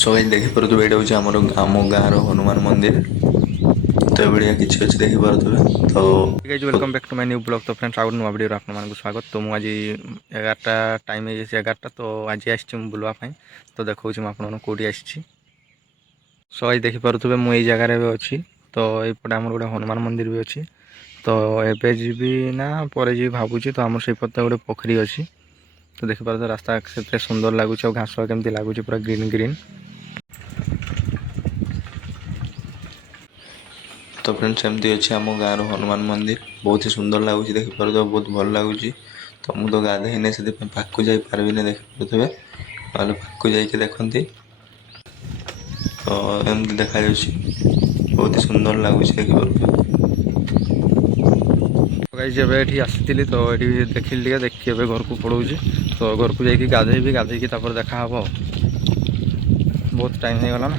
So guys देखिपारुଥିବେ ଏଇଟା ହେଉଛି ଆମ ଗାଁର ହନୁମାନ ମନ୍ଦିର। ତ ଏଭଳିଆ କିଛି ଅଛି ଦେଖିପାରୁଥିବେ। ତ guys welcome back to my new blog. तो फ्रेंड्स आउट नुआ वीडियो आपको स्वागत। तो मुझे 11टा टाइम है 11टा तो आज आसी बुलवाई तो देखा आपड़ी आसी सो आज देखिपे मुझे जगार अच्छी। तो यपटे आम गोटे हनुमान मंदिर भी अच्छी। तो एबे जी ना पर जी भावुँ तो आम से पते गोटे पोखरी अच्छी। तो देखिपे रास्ता से सुंदर लगुच और घास केमती लगुच पूरा ग्रीन ग्रीन। तो फ्रेंड्स एमती अच्छे आम गाँव हनुमान मंदिर बहुत ही सुंदर लगुच देखिपारे बहुत भल लगुच। तो मुझे तो गाधे से पाक जापारि देखिपारे ना पाक जा देखती। तो एमती देखा बहुत ही सुंदर लगुच देखिपारे। गाइज ये आसी तो ये देखिली देखिए घर को पड़ोची। तो घर को जाकि गाधेबी गाधेकी देखा हम बहुत टाइम हो गला ना।